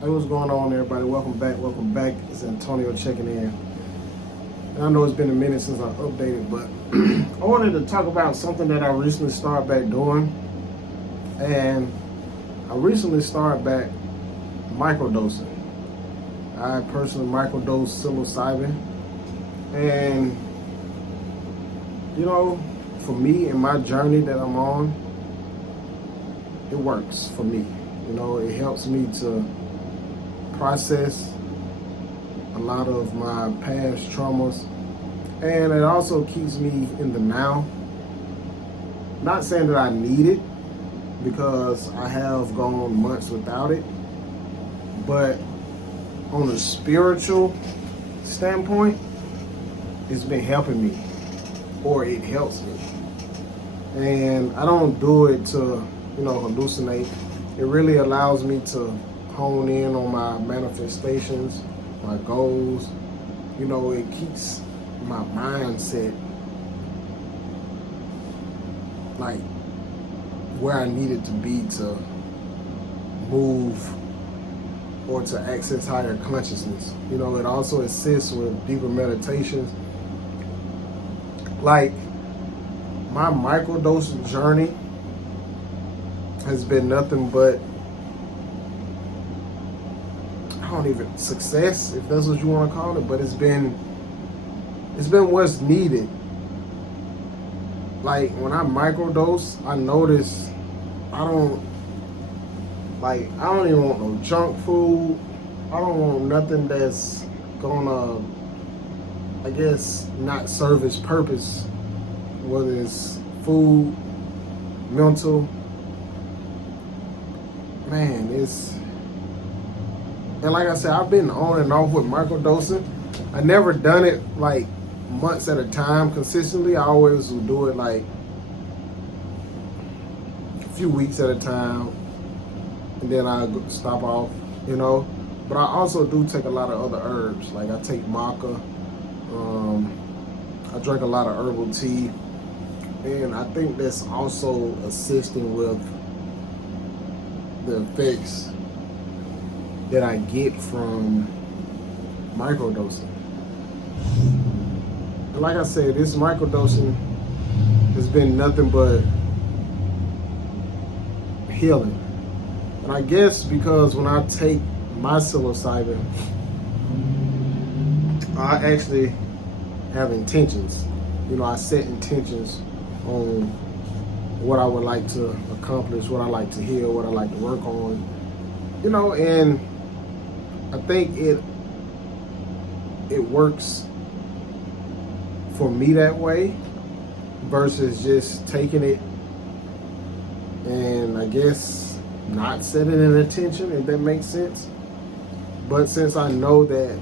Hey, what's going on, everybody? Welcome back. It's Antonio checking in. And I know it's been a minute since I updated, but I wanted to talk about something that I recently started back doing. And I recently started back microdosing. I personally microdose psilocybin. And, for me and my journey that I'm on, it works for me. It helps me to process a lot of my past traumas, and it also keeps me in the now. Not saying that I need it, because I have gone months without it, but on a spiritual standpoint, it's been helping me, or it helps me. And I don't do it to hallucinate. It really allows me to hone in on my manifestations, my goals. It keeps my mindset like where I need it to be to move or to access higher consciousness. It also assists with deeper meditations. Like, my microdosing journey has been nothing but, I don't even, success, if that's what you want to call it, but it's been what's needed. Like, when I microdose, I notice I don't even want no junk food. I don't want nothing that's gonna, I guess, not serve its purpose, whether it's food, mental. Man, and like I said, I've been on and off with microdosing. I never done it like months at a time consistently. I always would do it like a few weeks at a time, and then I stop off, But I also do take a lot of other herbs. Like, I take maca. I drink a lot of herbal tea, and I think that's also assisting with the effects that I get from microdosing. And like I said, this microdosing has been nothing but healing. And I guess because when I take my psilocybin, I actually have intentions. I set intentions on what I would like to accomplish, what I like to heal, what I like to work on. And I think it works for me that way versus just taking it and, I guess, not setting an intention, if that makes sense. But since I know that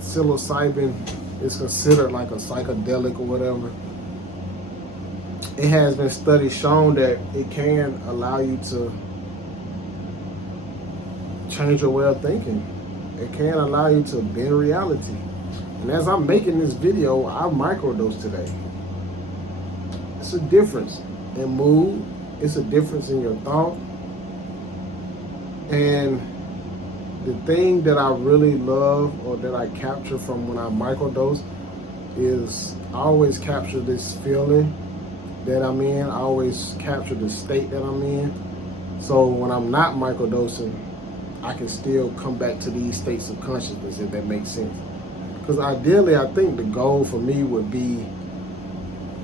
psilocybin is considered like a psychedelic or whatever, it has been studies shown that it can allow you to change your way of thinking. It can allow you to bend reality. And as I'm making this video, I microdose today. It's a difference in mood. It's a difference in your thought. And the thing that I really love, or that I capture from when I microdose, is I always capture this feeling that I'm in. I always capture the state that I'm in. So when I'm not microdosing, I can still come back to these states of consciousness, if that makes sense. Because ideally, I think the goal for me would be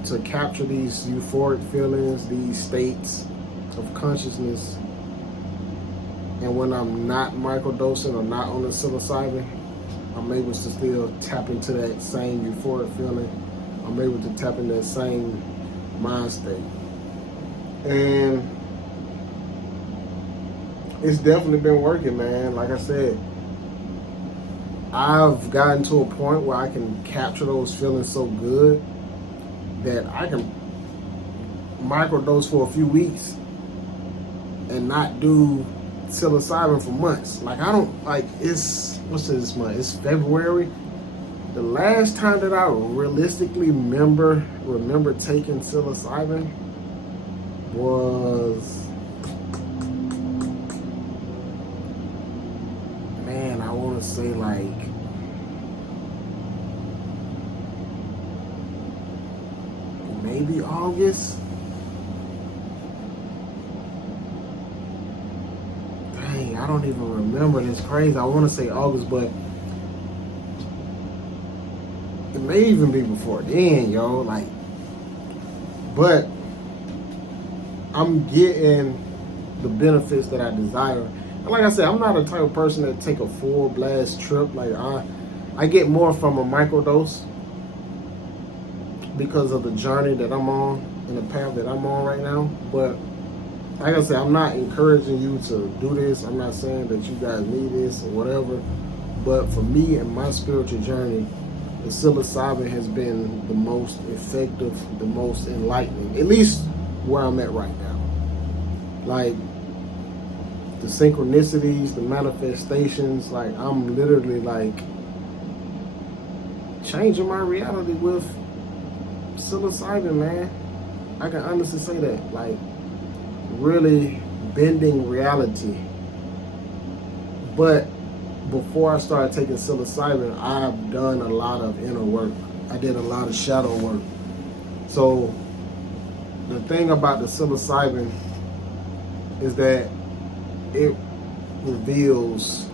to capture these euphoric feelings, these states of consciousness. And when I'm not microdosing or not on the psilocybin, I'm able to still tap into that same euphoric feeling. I'm able to tap into that same mind state. And it's definitely been working, man. Like I said, I've gotten to a point where I can capture those feelings so good that I can microdose for a few weeks and not do psilocybin for months. Like, I don't, like, what's this month? It's February. The last time that I realistically remember taking psilocybin was to say like maybe August. Dang, I don't even remember. It's crazy. I want to say August, but it may even be before then, yo. Like, but I'm getting the benefits that I desire. And like I said, I'm not a type of person that take a full blast trip. Like I get more from a microdose because of the journey that I'm on and the path that I'm on right now. But like I said, I'm not encouraging you to do this. I'm not saying that you guys need this or whatever. But for me and my spiritual journey, the psilocybin has been the most effective, the most enlightening, at least where I'm at right now. Like the synchronicities, the manifestations, like I'm literally like changing my reality with psilocybin, man. I can honestly say that, like really bending reality. But before I started taking psilocybin, I've done a lot of inner work. I did a lot of shadow work. So the thing about the psilocybin is that it reveals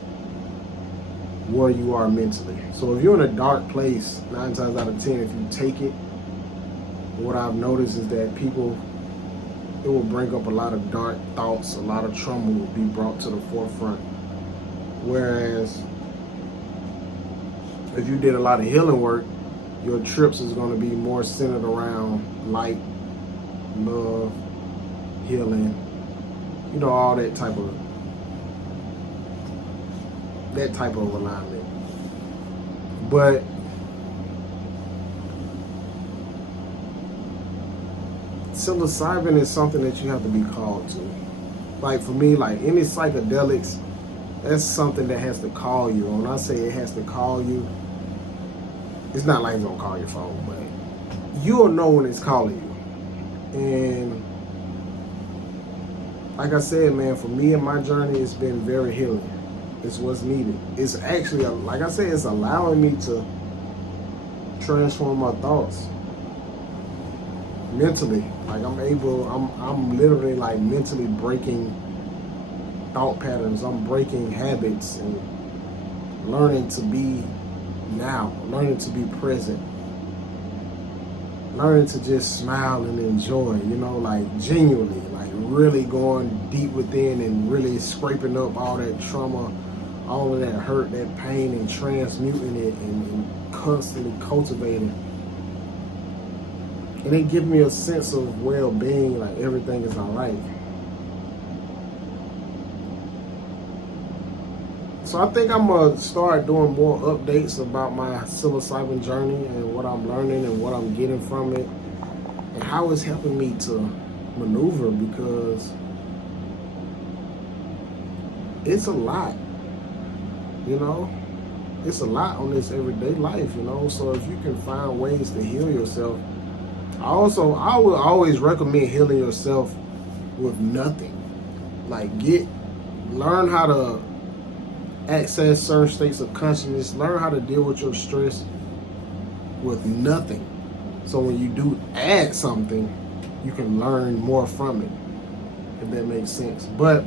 where you are mentally. So if you're in a dark place, 9 times out of 10, if you take it, what I've noticed is that it will bring up a lot of dark thoughts, a lot of trauma will be brought to the forefront. Whereas if you did a lot of healing work, your trips is going to be more centered around light, love, healing, all that type of alignment. But psilocybin is something that you have to be called to. Like for me, like any psychedelics, that's something that has to call you. When I say it has to call you, it's not like it's gonna call your phone, but you'll know when it's calling you. And like I said, man, for me and my journey, it's been very healing. It's what's needed. It's actually, like I said, it's allowing me to transform my thoughts mentally. Like I'm literally like mentally breaking thought patterns. I'm breaking habits and learning to be now, learning to be present, learning to just smile and enjoy, like genuinely, like really going deep within and really scraping up all that trauma, all of that hurt, that pain, and transmuting it and constantly cultivating. And it gives me a sense of well-being, like everything is all right. So I think I'm going to start doing more updates about my psilocybin journey and what I'm learning and what I'm getting from it and how it's helping me to maneuver, because it's a lot, It's a lot on this everyday life, So if you can find ways to heal yourself, I will always recommend healing yourself with nothing. Like learn how to access certain states of consciousness, learn how to deal with your stress with nothing. So when you do add something, you can learn more from it, if that makes sense. But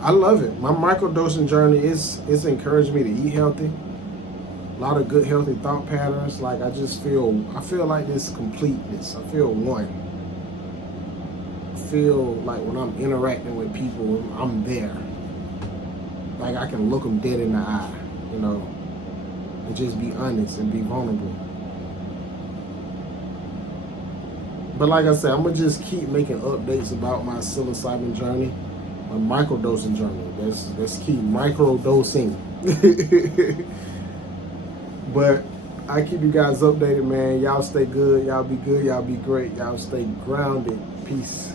I love it. My microdosing journey it's encouraged me to eat healthy. A lot of good healthy thought patterns. Like I feel like this completeness. I feel one. Feel like when I'm interacting with people, I'm there. Like I can look them dead in the eye, and just be honest and be vulnerable. But like I said, I'm gonna just keep making updates about my psilocybin journey, my microdosing journey. That's key, microdosing. But I keep you guys updated, man. Y'all stay good. Y'all be good. Y'all be great. Y'all stay grounded. Peace.